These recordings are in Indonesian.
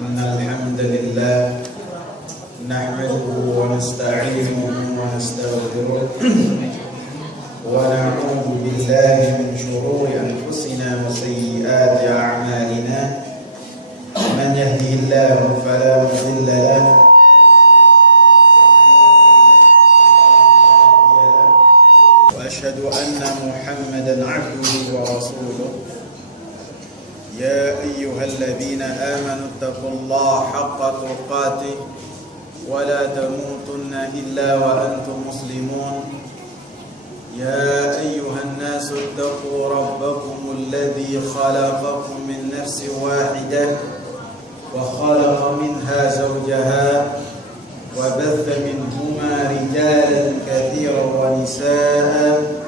إن الحمد لله نحمده ونستعينه ونستغفره ونعوذ بالله من شرور أنفسنا وسيئات أعمالنا من يهده الله فلا مضل له وأشهد أن محمدا عبده ورسوله يا أيها الذين آمنوا اتقوا الله حق تقاته ولا تموتن إلا وأنتم مسلمون يا أيها الناس اتقوا ربكم الذي خلقكم من نفس واحدة وخلق منها زوجها وبث منهما رجالا كثيرا ونساء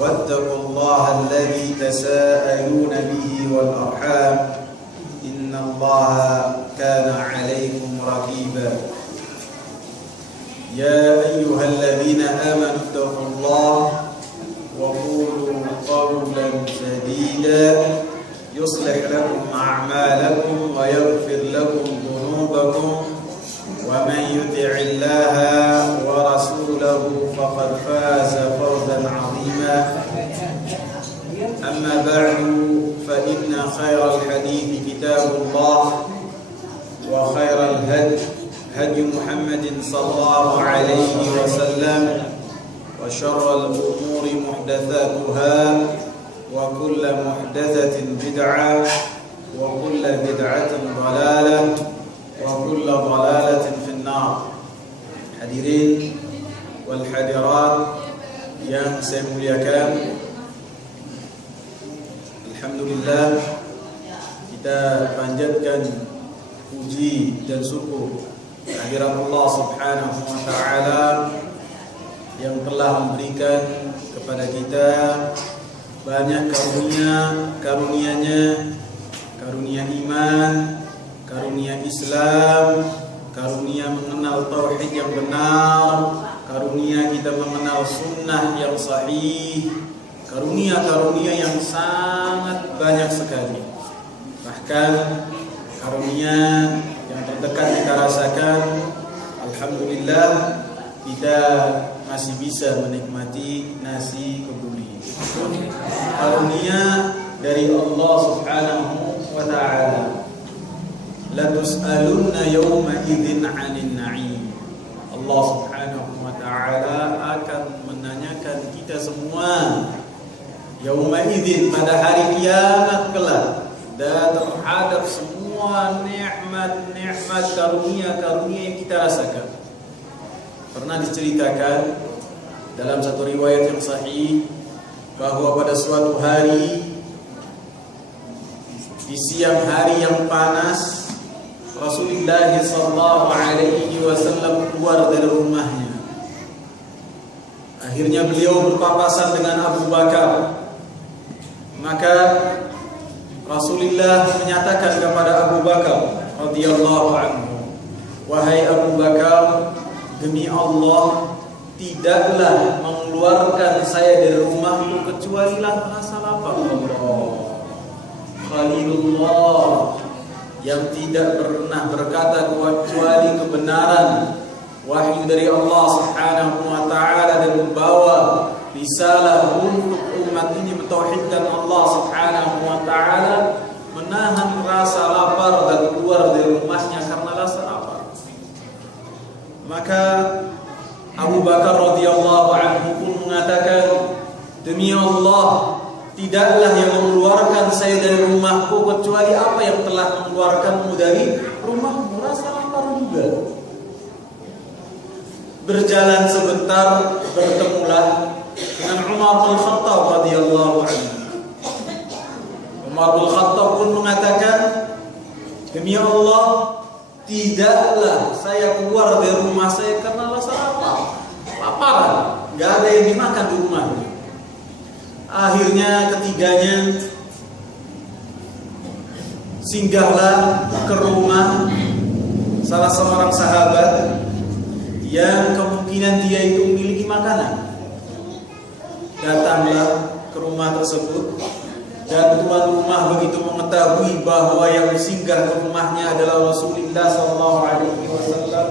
واتقوا الله الذي تساءلون به والأرحام إن الله كان عليكم رقيبا يا أيها الذين آمنوا اتقوا الله وقولوا قولا سديدا يصلح لكم أعمالكم ويغفر لكم ذنوبكم ومن يطع الله ورسوله فقد فاز فوزا عظيما أما بعد فإن خير الحديث كتاب الله وخير الهدي هدي محمد صلى الله عليه وسلم وشر الأمور محدثاتها وكل محدثة بدعة وكل بدعة ضلالة وكل ضلالة في النار. Hadirin wal hadirat yang saya muliakan, alhamdulillah kita panjatkan puji dan syukur kehadirat Allah Subhanahu wa taala yang telah memberikan kepada kita banyak karunia-Nya, karunia iman, karunia Islam, karunia mengenal tauhid yang benar, karunia kita mengenal sunnah yang sahih, karunia-karunia yang sangat banyak sekali. Bahkan karunia yang terdekat kita rasakan, alhamdulillah kita masih bisa menikmati nasi kebuli. Karunia dari Allah Subhanahu wa taala. La tus'alunna yawma idzin 'anil na'im. Allah Subhanahu wa taala akan menanyakan kita semua yauma idzin, pada hari kiamat kelak, dan terhadap semua nikmat-nikmat karunia-karunia yang kita rasakan. Pernah diceritakan dalam satu riwayat yang sahih bahwa pada suatu hari di siang hari yang panas, Rasulullah sallallahu alaihi wasallam keluar dari rumahnya. Akhirnya beliau berpapasan dengan Abu Bakar. Maka Rasulullah menyatakan kepada Abu Bakar radhiyallahu anhu, "Wahai Abu Bakar, demi Allah, tidaklah mengeluarkan saya dari rumahku kecuali rasa lapar Allah. Khalilullah yang tidak pernah berkata kecuali kebenaran, wahyu dari Allah Subhanahu wa taala, dan membawa risalah untuk umat ini mentauhidkan Allah Subhanahu wa taala, menahan rasa lapar dan keluar dari rumahnya karena rasa lapar." Maka Abu Bakar radhiyallahu anhu pun mengatakan, "Demi Allah, tidaklah yang mengeluarkan saya dari rumahku kecuali apa yang telah mengeluarkanmu dari rumahmu, rasa lapar juga." Berjalan sebentar, bertemulah dengan Umar bin Khattab radhiyallahu anhu. Umar bin Khattab pun mengatakan, "Demi Allah, tidaklah saya keluar dari rumah saya karena rasa laparan, nggak ada yang dimakan di rumahnya." Akhirnya ketiganya singgahlah ke rumah salah seorang sahabat yang kemungkinan dia itu memiliki makanan. Datanglah ke rumah tersebut, dan tuan rumah begitu mengetahui bahwa yang singgah ke rumahnya adalah Rasulullah sallallahu alaihi wasallam,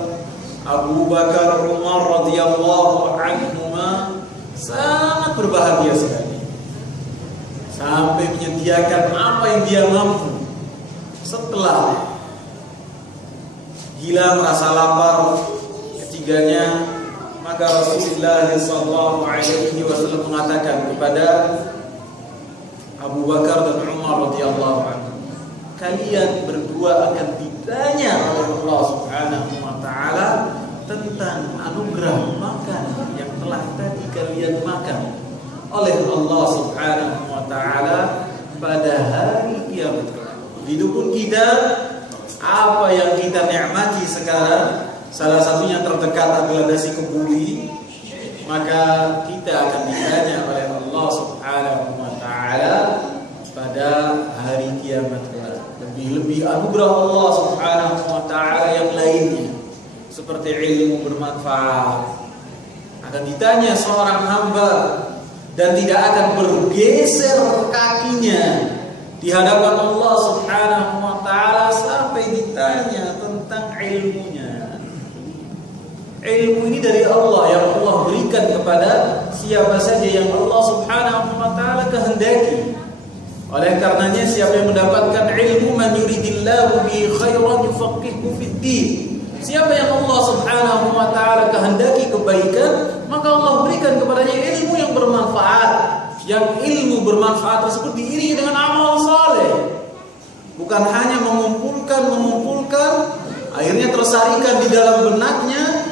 Abu Bakar, Umar radhiyallahu anhuma sangat berbahagia sekali, sampai menyediakan apa yang dia mampu. Setelah gila merasa lapar ketiganya, maka Rasulullah sallallahu alaihi wasallam mengatakan kepada Abu Bakar dan Umar radhiyallahu anhu, kalian berdua akan ditanya oleh Allah Subhanahu wa taala tentang anugerah makan yang telah tadi kalian makan oleh Allah Subhanahu wa taala pada hari kiamat kelak. Hidupun kita, apa yang kita nikmati sekarang, salah satunya terdekat adalah nasi kebuli, maka kita akan ditanya oleh Allah Subhanahu wa taala pada hari kiamat kelak. Lebih-lebih anugerah Allah Subhanahu wa taala yang lainnya, seperti ilmu bermanfaat, akan ditanya seorang hamba dan tidak akan bergeser kakinya di hadapan Allah Subhanahu wa taala sampai ditanya tentang ilmunya. Ilmu ini dari Allah, yang Allah berikan kepada siapa saja yang Allah Subhanahu wa taala kehendaki. Oleh karenanya siapa yang mendapatkan ilmu, man yuridillahu bi khairan yufaqihu fid din. Siapa yang Allah Subhanahu wa taala kehendaki kebaikan, maka Allah berikan kepadanya ilmu yang bermanfaat. Yang ilmu bermanfaat tersebut diiringi dengan amal saleh. Bukan hanya mengumpulkan, akhirnya tersarikan di dalam benaknya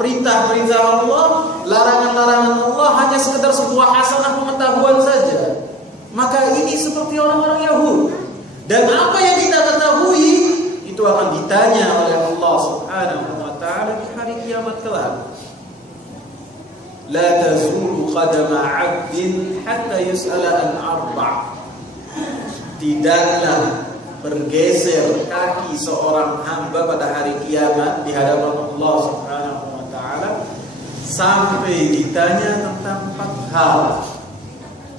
perintah-perintah Allah, larangan-larangan Allah hanya sekedar sebuah hasanah pengetahuan saja. Maka ini seperti orang-orang Yahudi. Dan apa yang kita ketahui itu akan ditanya oleh Allah Subhanahu wa taala di hari kiamat kelak. La tazulu qadama 'abdin hatta yus'ala an arba'. Tidaklah bergeser kaki seorang hamba pada hari kiamat di hadapan Allah Subhanahu wa taala sampai ditanya tentang 4 hal.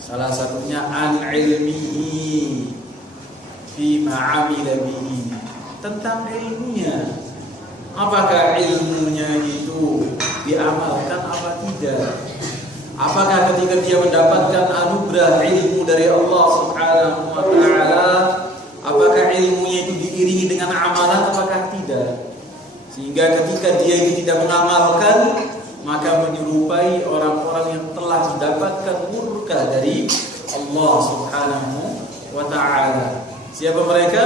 Salah satunya an ilmihi fi ma 'amila bihi, tentang ilmunya. Apakah ilmunya itu diamalkan apa tidak? Apakah ketika dia mendapatkan anugerah ilmu dari Allah Subhanahu wa taala, apakah ilmunya itu diiringi dengan amalan apakah tidak? Sehingga ketika dia itu tidak mengamalkan, maka menyerupai orang-orang yang telah mendapatkan murka dari Allah Subhanahu wa taala. Siapa mereka?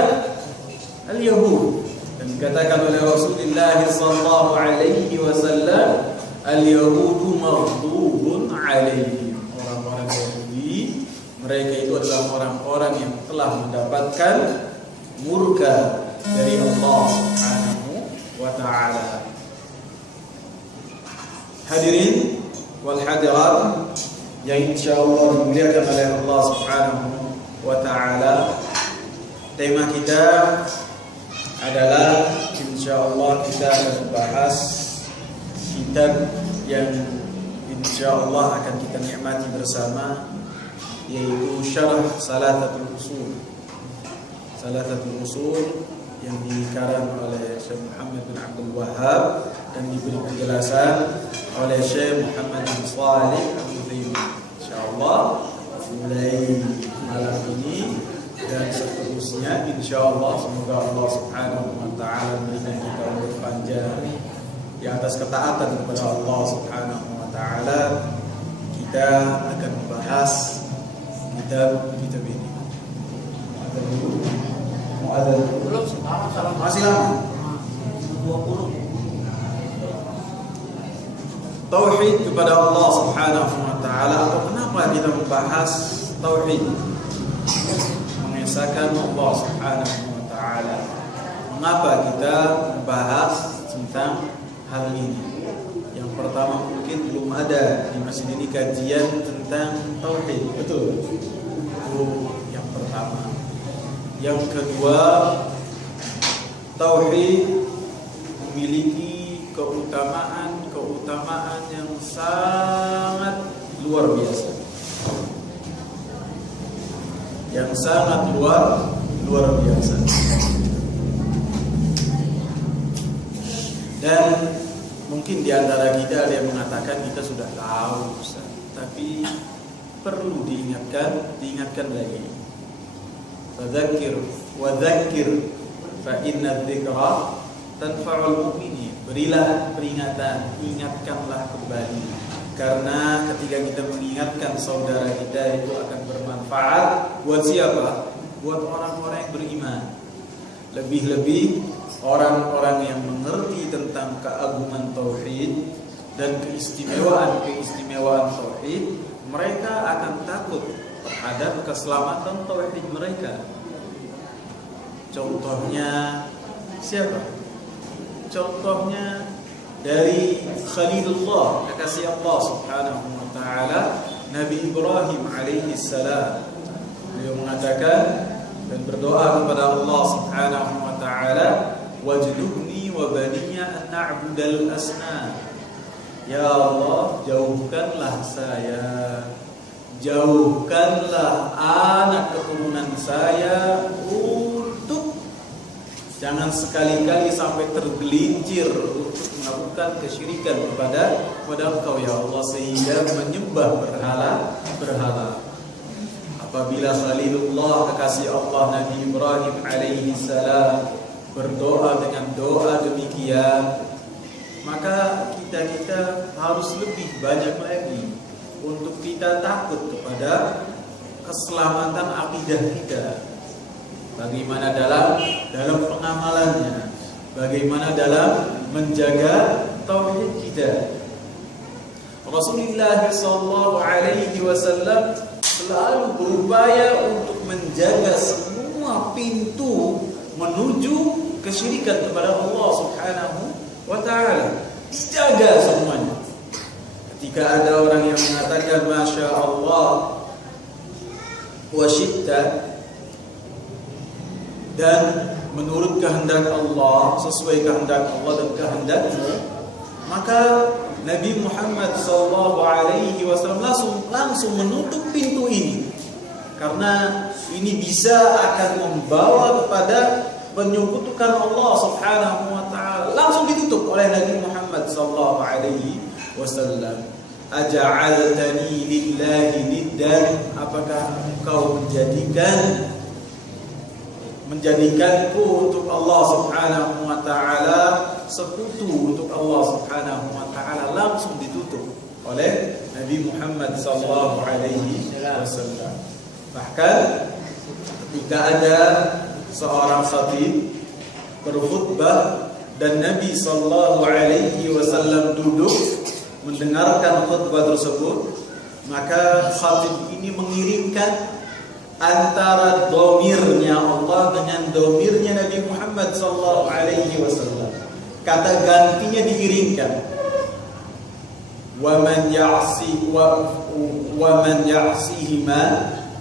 Al-Yahud. Dan dikatakan oleh Rasulullah sallallahu alaihi wasallam, al-yahudu maghdubun alaihim. Orang-orang Yahudi, mereka itu adalah orang-orang yang telah mendapatkan murka dari Allah Subhanahu wa taala. Hadirin wal hadirat yang insyaallah dimuliakan oleh Allah Subhanahu wa taala, tema kita adalah insyaallah kita akan membahas kitab yang insyaallah akan kita nikmati bersama, yaitu Syarah Salasatul Usul. Salasatul Usul yang dikarang oleh Syekh Muhammad bin Abdul Wahhab dan diberi penjelasan oleh Syekh Muhammad bin Shalih Al-Utsaimin. Insyaallah mulai malam ini dan seterusnya, insyaallah semoga Allah Subhanahu wa taala memberikan kita umur panjang di atas ketaatan kepada Allah Subhanahu wa taala. Kita akan membahas kitab ini. Ada dulu. Mau ada belum? Masih lama. 20. Tauhid kepada Allah Subhanahu wa taala, atau kenapa kita membahas tauhid? Mengesahkan Allah Subhanahu wa taala. Mengapa kita membahas tentang hal ini? Yang pertama, mungkin belum ada di masjid ini kajian tentang tauhid. Betul? Itu yang pertama. Yang kedua, tauhid memiliki keutamaan yang sangat luar biasa. yang sangat luar biasa. Dan mungkin di antara kita ada yang mengatakan kita sudah tahu, Ustaz, tapi perlu diingatkan lagi. Fadzakir wa dzakir fa inna dzikra tanfa'ul mu'minin. Berilah peringatan, ingatkanlah kembali. Karena ketika kita mengingatkan saudara kita itu akan bermanfaat buat siapa? Buat orang-orang yang beriman. Lebih-lebih orang-orang yang mengerti tentang keagungan tauhid dan keistimewaan tauhid, mereka akan takut terhadap keselamatan tauhid mereka. Contohnya siapa? Contohnya dari Khalilullah, kekasih Allah Subhanahu wa taala, Nabi Ibrahim alaihi salam. Beliau mengatakan dan berdoa kepada Allah Subhanahu wa taala, wajnubni wa baniya an na'budal asnam. Ya Allah, jauhkanlah saya, jauhkanlah anak keturunan saya untuk jangan sekali-kali sampai tergelincir untuk melakukan kesyirikan kepada Engkau ya Allah, sehingga menyembah berhala. Apabila Khalilullah, kekasih Allah, Nabi Ibrahim alaihi salam berdoa dengan doa demikian, maka kita harus lebih banyak lagi untuk kita takut kepada keselamatan akidah kita. Bagaimana dalam pengamalannya, bagaimana dalam menjaga tauhid kita. Rasulullah sallallahu alaihi wasallam selalu berupaya untuk menjaga semua pintu menuju kesyirikan kepada Allah Subhanahu wa taala. Dijaga semuanya. Ketika ada orang yang mengatakan masya Allah wa syitta, dan menurut kehendak Allah, sesuai kehendak Allah dan kehendakmu, maka Nabi Muhammad SAW langsung menutup pintu ini, karena ini bisa akan membawa kepada penyekutukan Allah Subhanahu wa taala. Langsung ditutup oleh Nabi Muhammad SAW. Aja'altani lillahi niddan, apakah engkau menjadikanku untuk Allah Subhanahu wa taala sekutu untuk Allah Subhanahu wa taala? Langsung ditutup oleh Nabi Muhammad sallallahu alaihi wasallam. Bahkan ketika ada seorang khatib berkhutbah dan Nabi sallallahu alaihi wasallam duduk mendengarkan khutbah tersebut, maka khatib ini mengirimkan antara domirnya Allah dengan domirnya Nabi Muhammad sallallahu alaihi wasallam. Kata gantinya diiringkan. Wa man ya'sihima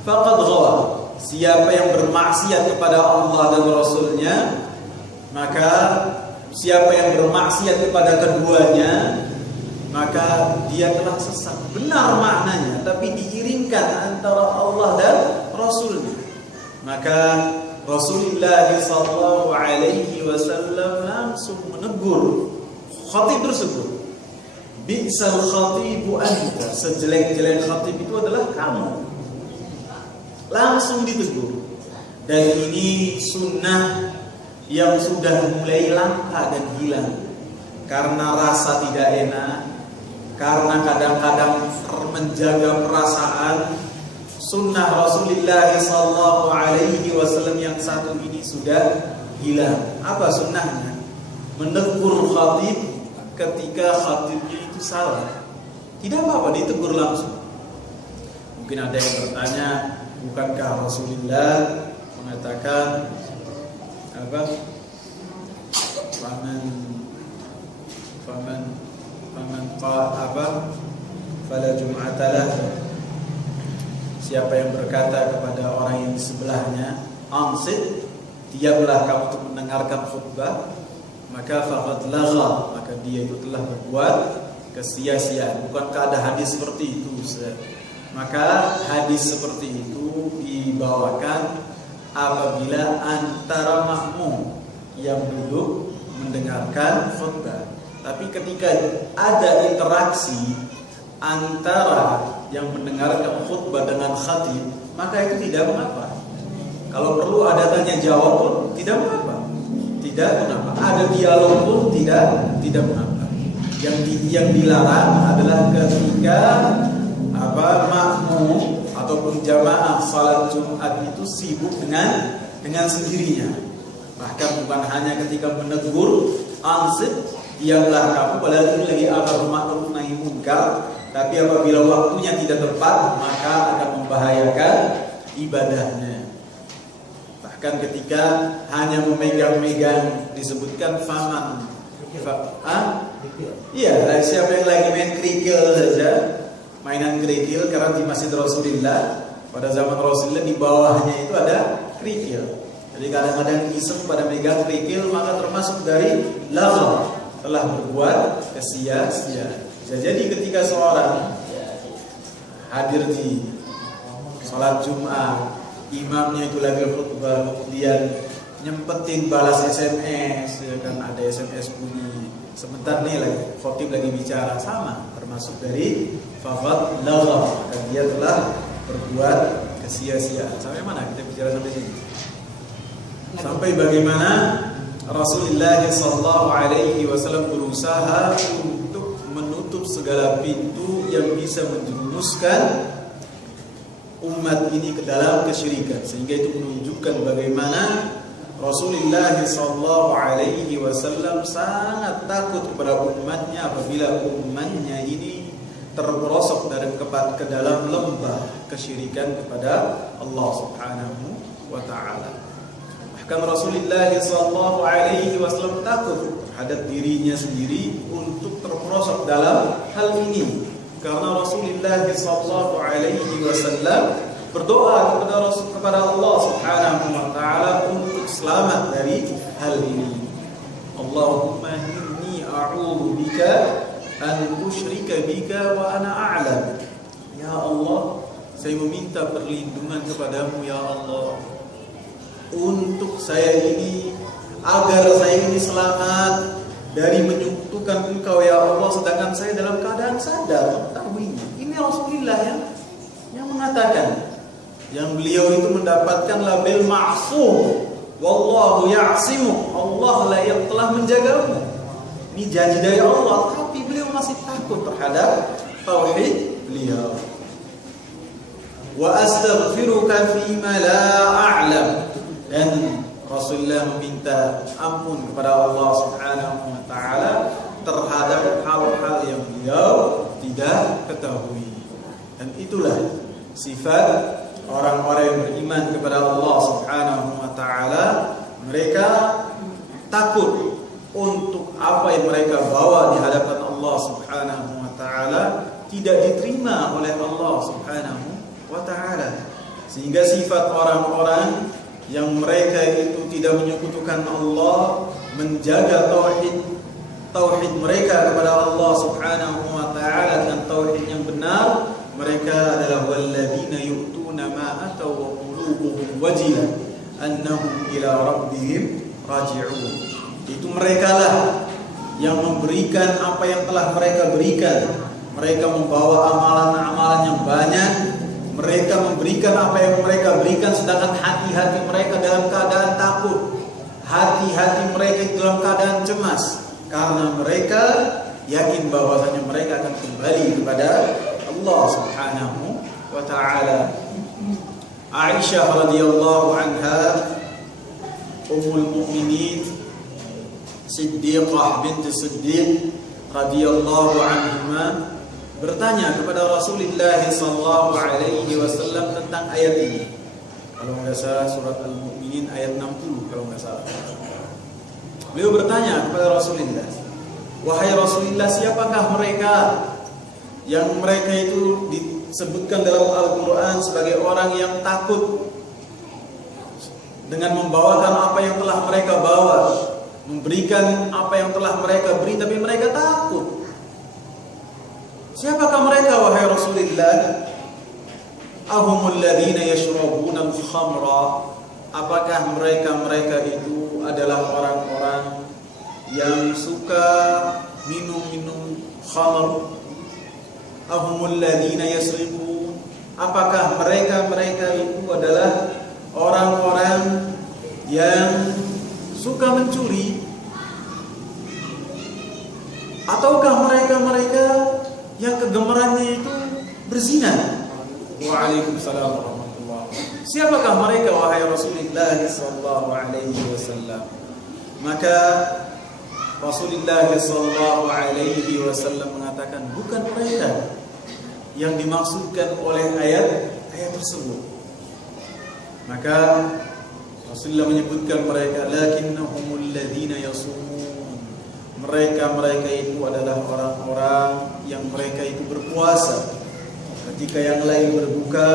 faqad ghawa. Siapa yang bermaksiat kepada Allah dan Rasulnya, maka siapa yang bermaksiat kepada keduanya, maka dia telah sesat. Benar maknanya, tapi diiringkan antara Allah dan Rasulnya. Maka Rasulullah sallallahu alaihi wasallam langsung menegur khatib tersebut. Bi'sal khatibu anta, sejelek-jelek khatib itu adalah kamu. Langsung ditegur. Dan ini sunnah yang sudah mulai langka dan hilang karena rasa tidak enak, karena kadang-kadang menjaga perasaan. Sunnah Rasulullah sallallahu alaihi wasallam yang satu ini sudah hilang. Apa sunnahnya? Menegur khatib ketika khatibnya itu salah. Tidak apa-apa, ditegur langsung. Mungkin ada yang bertanya, bukankah Rasulullah mengatakan apa? Faman fala jum'atalah. Siapa yang berkata kepada orang yang di sebelahnya, ansit, diamlah kamu untuk mendengarkan khutbah, maka faqad lagha, maka dia itu telah berbuat kesia-siaan. Bukankah ada hadis seperti itu, Ustaz? Maka hadis seperti itu itu dibawakan apabila antara makmum yang duduk mendengarkan khutbah. Tapi ketika ada interaksi antara yang mendengarkan khutbah dengan khatib, maka itu tidak mengapa. Kalau perlu ada tanya jawab pun tidak mengapa. Tidak mengapa. Ada dialog pun tidak mengapa. Yang dilarang adalah ketika makmum ataupun jamaah salat Jumat itu sibuk dengan sendirinya. Bahkan bukan hanya ketika menegur, ansib, diamlah kamu, padahal ini lagi amar ma'ruf nahi munkar. Tapi apabila waktunya tidak tepat, maka akan membahayakan ibadahnya. Bahkan ketika hanya memegang-megang, disebutkan faman. Iya, siapa yang lagi main kerikil saja, mainan kerikil, karena di Masjid Rasulullah pada zaman Rasulullah di bawahnya itu ada kerikil. Jadi kadang-kadang iseng pada megang kerikil, maka termasuk dari laghaw, telah berbuat kesia-sia. Bisa jadi ketika seorang hadir di salat Jumat, imamnya itu lagi khutbah, kemudian nyempetin balas SMS, ya kan, ada SMS bunyi, sebentar nih lagi khotib lagi bicara, sama termasuk dari faqad laghaw, maka dia telah berbuat kesia-siaan. Sampai mana kita bicara sampai sini? Sampai bagaimana Rasulullah SAW berusaha untuk menutup segala pintu yang bisa menjerumuskan umat ini ke dalam kesyirikan, sehingga itu menunjukkan bagaimana Rasulullah SAW sangat takut kepada umatnya apabila umatnya ini terperosok dari ke dalam lembah kesyirikan kepada Allah Subhanahu wa taala. Bahkan Rasulullah SAW takut terhadap dirinya sendiri untuk terperosok dalam hal ini, karena Rasulullah SAW berdoa kepada Allah Subhanahu wa taala untuk selamat dari hal ini. Allahumma inni a'udzu bika an usyrika bika wa ana a'lam. Ya Allah, saya meminta perlindungan kepadamu ya Allah untuk saya ini, agar saya ini selamat dari menyekutukan Engkau ya Allah sedangkan saya dalam keadaan sadar. Ketahui ini Rasulullah yang mengatakan, yang beliau itu mendapatkan label ma'sum, wallahu ya'simu, Allah lah yang telah menjagamu. Ini janji dari Allah, tapi beliau masih takut terhadap tauhid beliau. Wa astaghfiruka fima la a'lam, dan Rasulullah meminta ampun kepada Allah Subhanahu wa taala terhadap hal-hal yang beliau tidak ketahui. Dan itulah sifat orang-orang yang beriman kepada Allah Subhanahu wa taala. Mereka takut untuk apa yang mereka bawa di hadapan Allah Subhanahu wa taala tidak diterima oleh Allah Subhanahu wa taala. Sehingga sifat orang-orang yang mereka itu tidak menyekutukan Allah, menjaga tauhid mereka kepada Allah Subhanahu wa taala dengan tauhid yang benar, mereka adalah walladzina yu'tuna ma ataw wa qulubuhum wajilah annahum ila rabbihim raji'un. Itu merekalah yang memberikan apa yang telah mereka berikan. Mereka membawa amalan-amalan yang banyak, mereka memberikan apa yang mereka berikan, sedangkan hati-hati mereka dalam keadaan takut, hati-hati mereka dalam keadaan cemas, karena mereka yakin bahwasanya mereka akan kembali kepada Allah Subhanahu wa taala. Aisyah radhiyallahu anha, ummul mukminin, Siddiqah binti Siddiq radhiyallahu anhuma, bertanya kepada Rasulullah sallallahu alaihi wasallam tentang ayat ini. Kalau enggak salah surat Al-Mu'minin ayat 60 kalau enggak salah. Beliau bertanya kepada Rasulullah, "Wahai Rasulullah, siapakah mereka yang mereka itu disebutkan dalam Al-Qur'an sebagai orang yang takut dengan membawakan apa yang telah mereka bawa, memberikan apa yang telah mereka beri, tapi mereka takut? Siapakah mereka wahai Rasulullah?" ahumul ladzina yashrabuna al-khamra, apakah mereka itu adalah orang-orang yang suka minum khamr? Ahumul ladzina yasrifun, apakah mereka itu adalah orang-orang yang suka mencuri? Ataukah mereka yang kegemarannya itu berzina? Waalaikumsalam warahmatullahi wabarakatuh. Siapakah mereka wahai Rasulullah sallallahu alaihi wasallam? Maka Rasulullah sallallahu alaihi wasallam mengatakan bukan mereka yang dimaksudkan oleh ayat tersebut. Maka Rasulullah menyebutkan mereka, lakinnahumul ladzina yasumun. Mereka itu adalah orang-orang yang mereka itu berpuasa. Ketika yang lain berbuka,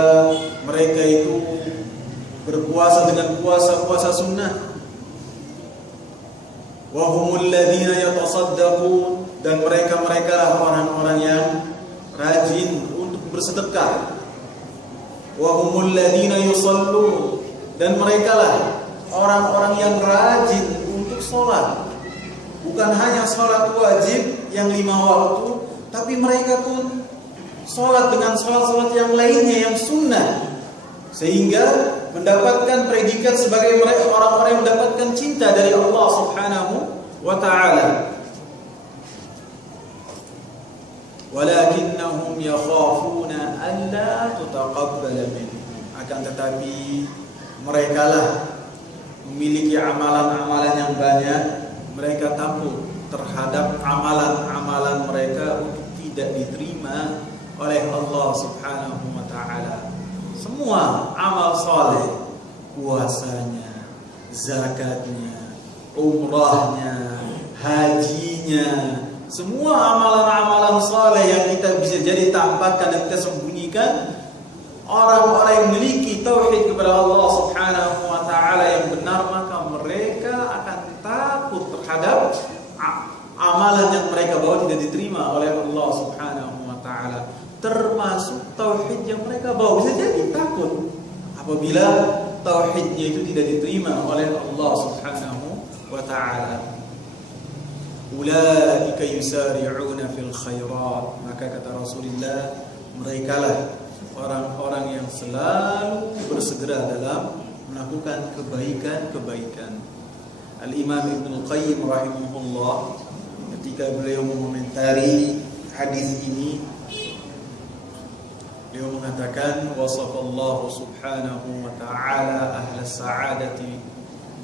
mereka itu berpuasa dengan puasa sunnah. Wa humul ladzina yatasaddaqun, dan mereka lah orang-orang yang rajin untuk bersedekah. Wa humul ladzina yusallun, dan mereka lah orang-orang yang rajin untuk sholat. Bukan hanya sholat wajib yang 5 waktu, tapi mereka pun sholat dengan sholat yang lainnya yang sunnah, sehingga mendapatkan predikat sebagai mereka orang-orang yang mendapatkan cinta dari Allah Subhanahu wa ta'ala. Walakinnahum yakhafuna an la tutaqabbala minhum, akan tetapi mereka lah memiliki amalan-amalan yang banyak. Mereka takut terhadap amalan-amalan mereka untuk tidak diterima oleh Allah Subhanahu wa ta'ala. Semua amal saleh, puasanya, zakatnya, umrahnya, hajinya, semua amalan-amalan saleh yang kita bisa jadi tampakkan dan kita sembunyikan, orang-orang yang memiliki tauhid kepada Allah Subhanahu wa ta'ala yang benar, maka mereka akan takut terhadap amalan yang mereka bawa tidak diterima oleh Allah Subhanahu wa ta'ala, termasuk tauhid yang mereka bawa. Bisa jadi takut apabila tauhidnya itu tidak diterima oleh Allah Subhanahu wa ta'ala. Ulaika yusari'una fil khairat, maka kata Rasulullah, merekalah orang-orang yang selalu bersegera dalam melakukan kebaikan. Al-Imam Ibnu Qayyim rahimahullah ketika beliau mengomentari hadis ini, beliau mengatakan, wasafallahu subhanahu wa ta'ala ahla sa'adati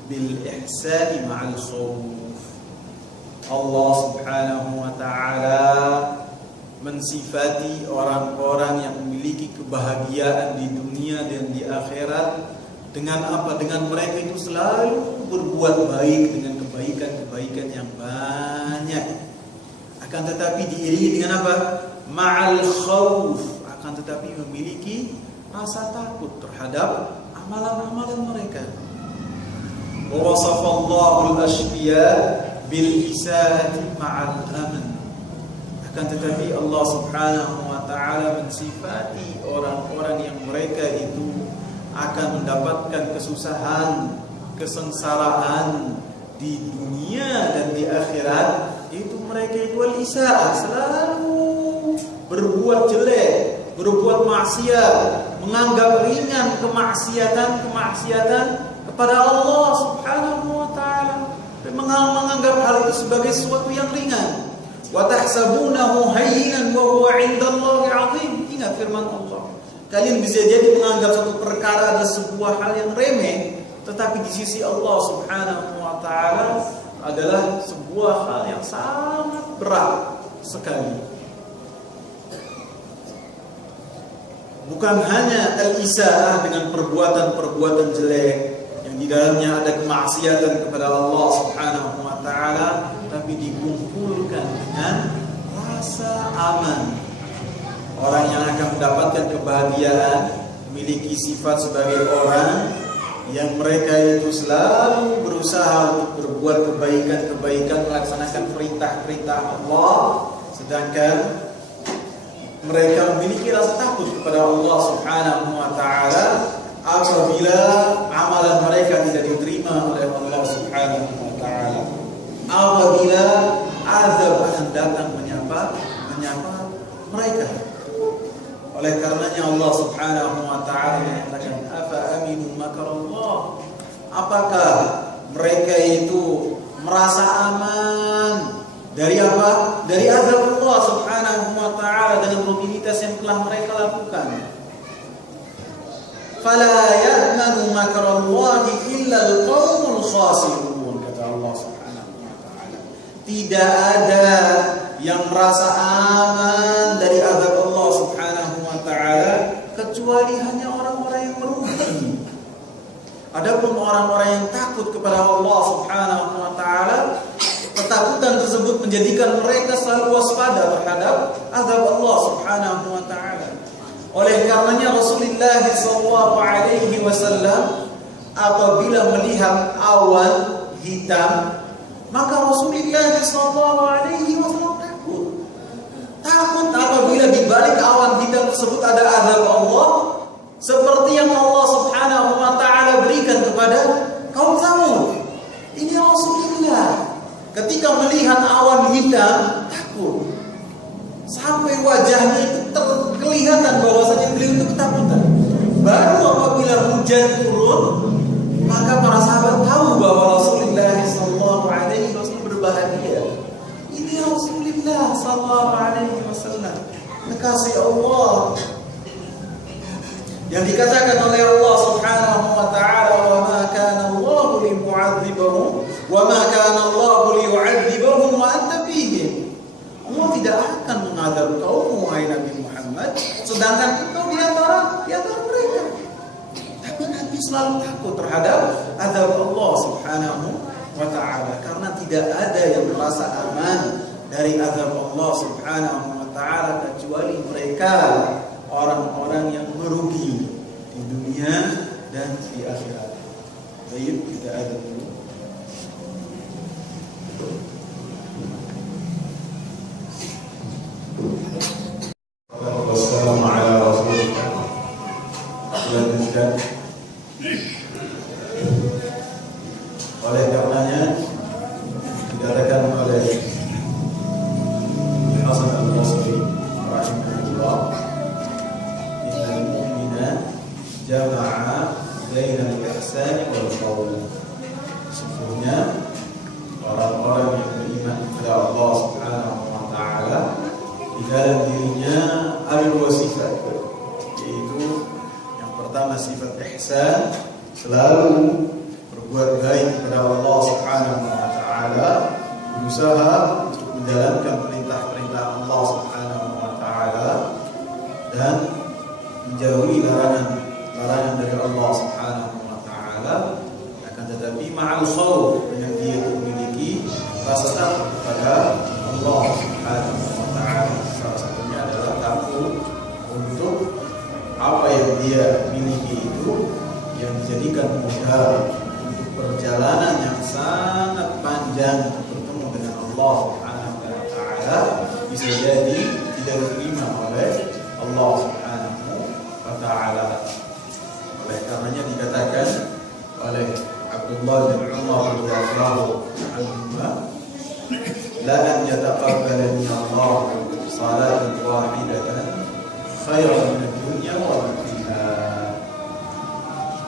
bil ihsani ma'al khawf. Allah Subhanahu wa ta'ala mensifati orang-orang yang memiliki kebahagiaan di dunia dan di akhirat dengan apa? Dengan mereka itu selalu berbuat baik dengan kebaikan yang banyak. Akan tetapi diiringi dengan apa? Ma'al khawf, akan tetapi memiliki rasa takut terhadap amalan-amalan mereka. Wa wasafallahu al-ashqiya bil isaati ma'al aman. Akan tetapi Allah Subhanahu wa ta'ala mensifati orang-orang yang mereka itu akan mendapatkan kesusahan, kesengsaraan di dunia dan di akhirat. Itu mereka itu al-isaah, selalu berbuat jelek, berbuat maksiat, menganggap ringan kemaksiatan kepada Allah Subhanahu wa ta'ala, menganggap hal itu sebagai sesuatu yang ringan. Wa tahsabunahu hayyinan wa huwa 'indallahi 'azim. Ingat firman Allah, kalian bisa jadi menganggap satu perkara adalah sebuah hal yang remeh, tetapi di sisi Allah Subhanahu wa ta'ala adalah sebuah hal yang sangat berat sekali. Bukan hanya al-isaah dengan perbuatan-perbuatan jelek yang di dalamnya ada kemaksiatan kepada Allah Subhanahu wa ta'ala, tapi dikumpulkan dengan rasa aman. Orang yang akan mendapatkan kebahagiaan memiliki sifat sebagai orang yang mereka itu selalu berusaha untuk berbuat kebaikan, melaksanakan perintah-perintah Allah, sedangkan mereka memiliki rasa takut kepada Allah Subhanahu wa taala apabila amalan mereka tidak diterima oleh Allah Subhanahu wa taala. Apabila azab akan datang menyapa mereka. Oleh karenanya Allah Subhanahu wa taala mengatakan, "Afa aminu makarallah?" Apakah mereka itu merasa aman dari apa? Dari azab Allah Subhanahu wa taala dengan rutinitas yang telah mereka lakukan. Fala ya'manu makarallahi illa al-qaumul khasirun, kata Allah Subhanahu wa taala. Tidak ada yang merasa aman dari azab Allah Subhanahu wa taala kecuali hanya orang-orang yang merugi. Adapun orang-orang yang takut kepada Allah Subhanahu wa taala, ketakutan tersebut menjadikan mereka selalu waspada terhadap azab Allah Subhanahu wa taala. Oleh karenanya Rasulullah sallallahu alaihi wasallam apabila melihat awan hitam, maka Rasulullah sallallahu alaihi wasallam takut apabila di balik awan hitam tersebut ada azab Allah, seperti yang Allah Subhanahu wa taala berikan kepada kaum Tsamud. Ini Rasulullah ketika melihat awan hitam takut, sampai wajahnya itu terkelihatan bahwasanya beliau itu ketakutan. Baru apabila hujan turun, maka para sahabat tahu bahwa Rasulullah sallallahu alaihi wasallam berbahagia. Ini Rasulullah sallallahu alaihi wasallam, kekasih Allah, yang dikatakan oleh Allah Subhanahu wa taala, "Wa ma kana Allahu limu'adzibahum wa ma kana Allahu liyu'adzibahum wa anta fihim." Allah tidak akan mengadab kaummu wahai Nabi Muhammad sedangkan engkau di antara mereka. Tapi Nabi selalu takut terhadap azab Allah Subhanahu wa taala karena tidak ada yang merasa aman dari azab Allah Subhanahu wa taala kecuali mereka, orang-orang yang merugi di dunia dan di akhirat. Baik, kita ada dulu. Wassalamu ala rasulillah. Oleh karenanya dikatakan oleh Hasan al-Basri rahimahullah, innal mu'mina jama'a bainal ihsani wal qawl. Sesungguhnya orang-orang yang beriman kepada Allah Subhanahu wa taala di dalam dirinya ada dua sifat, yaitu yang pertama sifat ihsan, selalu berbuat baik kepada Allah Subhanahu wa taala, berusaha untuk menjalankan perintah-perintah Allah Subhanahu wa taala dan menjauhi larangan dari Allah Subhanahu wa taala. Akan tetapi ma'al khauf, dengan dia memiliki rasa takut kepada Allah Subhanahu wa taala. Salah satunya adalah takut untuk apa yang dia miliki itu yang dijadikan modal untuk perjalanan yang sangat panjang untuk bertemu dengan Allah Subhanahu wa taala, bisa jadi tidak diterima oleh Allah Subhanahu wa taala. Oleh karenanya dikatakan oleh Abdullah bin Umar radhiyallahu anhu, la an yataqabbalani Allah salatan wahidatan khairan min ad-dunya wa ma fiha.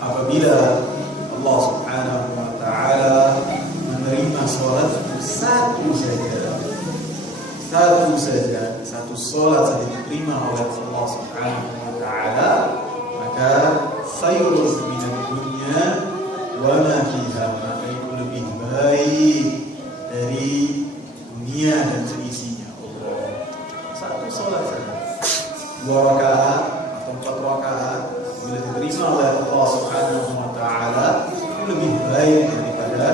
Apabila Allah Subhanahu wa taala menerima salat satu salat saja diterima oleh Allah Subhanahu wa taala, maka khairun min ad-dunya wa ma fiha, maka itu lebih baik dari dunia dan seisinya. Satu salat saja, 2 rakaat atau 4 rakaat, bila diterima oleh Allah Subhanahu wa taala, itu lebih baik daripada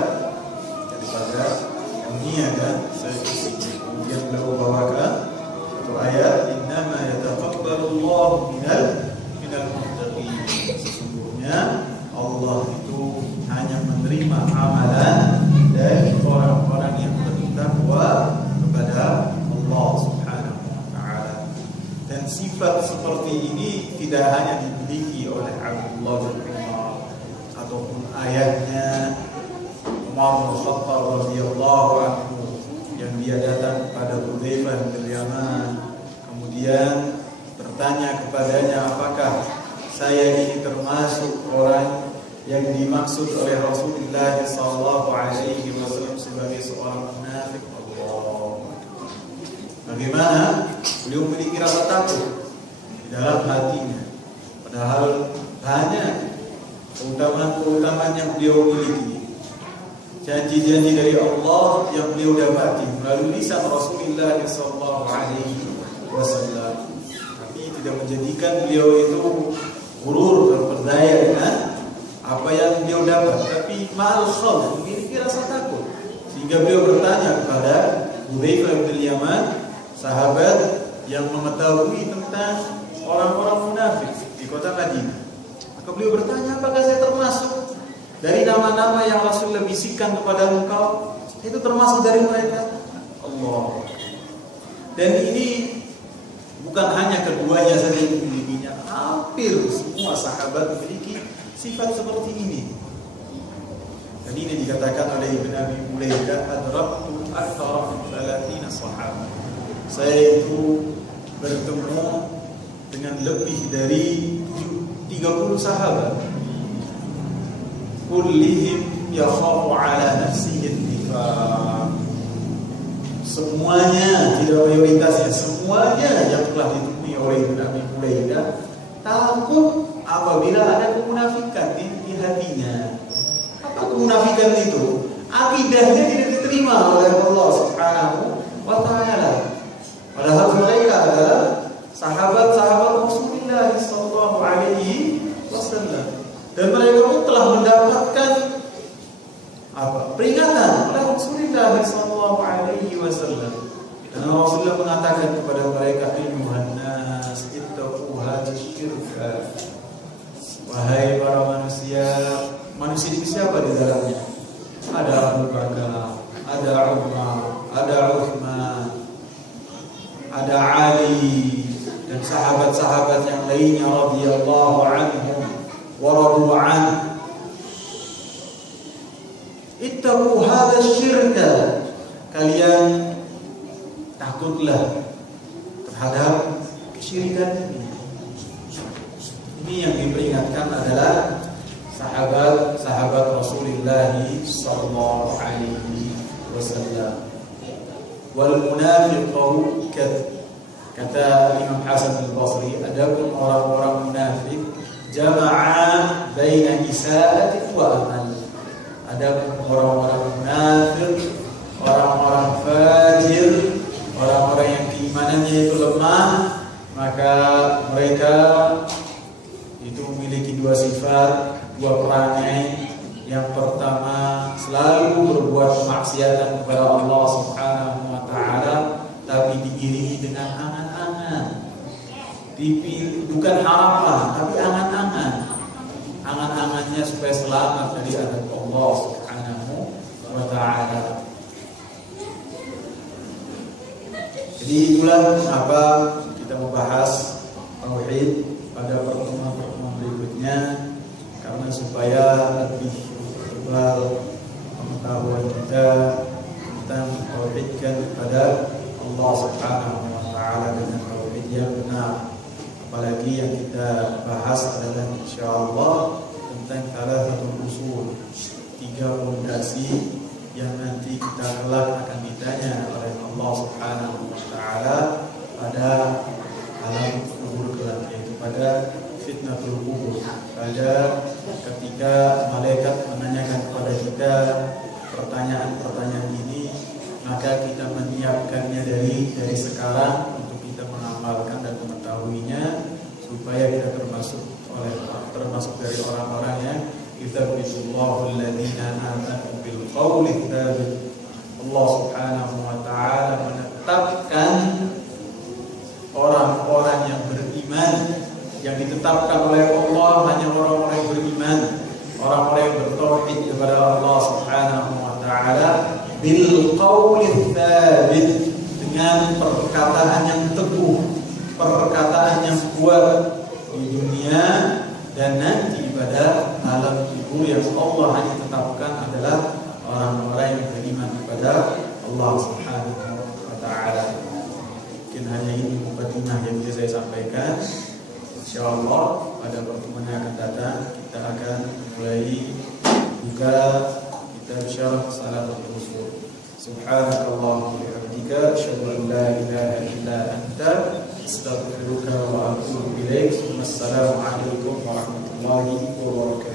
dunia dan seisinya. Kemudian beliau bawakan satu ayat, innama yataqabbalu Allahu minal muttaqin. Sesungguhnya Allah itu hanya menerima amalan dari orang-orang yang bertakwa kepada Allah Subhanahu wa taala. Dan tidak hanya dimiliki oleh Abdullah bin Umar ataupun ayahnya Umar bin Khattab radhiyallahu anhu yang dia datang kepada Hudzaifah bin Yaman, kemudian bertanya kepadanya, apakah saya ini termasuk orang yang dimaksud oleh Rasulullah SAW sebagai seorang munafik? Bagaimana beliau memiliki rasa takut di dalam hatinya, padahal banyak keutamaan yang beliau miliki, janji-janji dari Allah yang beliau dapati melalui lisan Rasulullah SAW. Tapi tidak menjadikan beliau itu gurur, terperdaya dengan apa yang beliau dapat, tapi ma'al khawf, memiliki rasa takut, sehingga beliau bertanya kepada Hudzaifah bin Yaman, sahabat yang mengetahui tentang orang-orang munafik di kota Madinah. Maka beliau bertanya, apakah saya termasuk dari nama-nama yang Rasulullah bisikkan kepada engkau? Itu termasuk dari mereka? Allah. Dan ini bukan hanya keduanya saja yang memilikinya, hampir semua sahabat memiliki sifat seperti ini. Dan ini dikatakan oleh Ibn Abi Mulaika, adraktu akthara min 30 sahabat. Saya itu bertemu dengan lebih dari 30 sahabat. Kullihim yakhafu ala nafsihi an-nifaq. Semuanya, tidak mayoritasnya, semuanya yang telah ditemui oleh Ibn Abi Mulaika takut apabila ada kemunafikan di hatinya. Apa kemunafikan itu? Akidahnya tidak diterima oleh Allah Subhanahu wa ta'ala. Padahal mereka adalah sahabat-sahabat Rasulullah sallallahu alaihi wasallam, dan mereka pun telah mendapatkan peringatan oleh Rasulullah sallallahu alaihi wasallam. Dan Rasulullah mengatakan kepada mereka, ayyuhan nas ittaqu hadzal syirka. Wahai para manusia, manusia itu siapa di dalamnya? Ada Abu Bakar, ada Umar, ada Uthman, ada Ali, dan sahabat-sahabat yang lainnya radhiyallahu anhum wa radu an. Ittaqu hadzal syirka. Kalian takutlah terhadap kesyirikan ini. Ini yang diperingatkan adalah sahabat-sahabat Rasulullah sallallahu alaihi wasallam. Wal munafiqu kata Imam Hasan al-Basri, adapun orang-orang munafik jama'a baina isaa'ati wa amal. Adapun orang-orang munafik, orang-orang fajir, orang-orang yang keimanannya itu lemah, maka mereka itu memiliki dua sifat, dua perangai. Yang pertama, selalu berbuat kemaksiatan kepada Allah Subhanahu wa ta'ala, tapi diiringi dengan angan-angan. Bukan harapan, tapi angan-angan. Angan-angannya supaya selamat dari azab Allah Subhanahu wa ta'ala. Jadi itulah mengapa kita membahas tauhid pada pertemuan-pertemuan berikutnya, karena supaya lebih tebal pengetahuan kita tentang tauhidkan kepada Allah Subhanahu wa ta'ala dengan tauhid yang benar. Apalagi yang kita bahas adalah insyaallah tentang thalathatul usul, 3 fondasi yang nanti kita kelak akan ditanya oleh Allah Subhanahu wa ta'ala pada alam kubur kelak, yaitu pada fitnatul kubur, pada ketika malaikat menanyakan kepada kita pertanyaan-pertanyaan ini, maka kita menyiapkannya dari sekarang untuk kita mengamalkan dan mengetahuinya, supaya kita termasuk dari orang-orang yang yuthabbitullahu alladhina amanu bil qawli tsabit. Allah Subhanahu wa ta'ala menetapkan orang-orang yang beriman, yang ditetapkan oleh Allah hanya orang-orang yang beriman, orang-orang yang bertauhid kepada Allah Subhanahu wa ta'ala bil qawli tsabit, dengan perkataan yang teguh, perkataan yang kuat di dunia tetapkan adalah orang-orang yang beriman kepada Allah Subhanahu wa taala. Mungkin hanya ini mukadimah yang bisa saya sampaikan. Insyaallah pada pertemuan yang akan datang kita akan mulai buka kitab Syarah Salatul Usul. Subhanakallahumma wa bihamdika asyhadu an la ilaha illa anta astaghfiruka wa atubu ilaik. Wassalamu alaikum warahmatullahi wabarakatuh.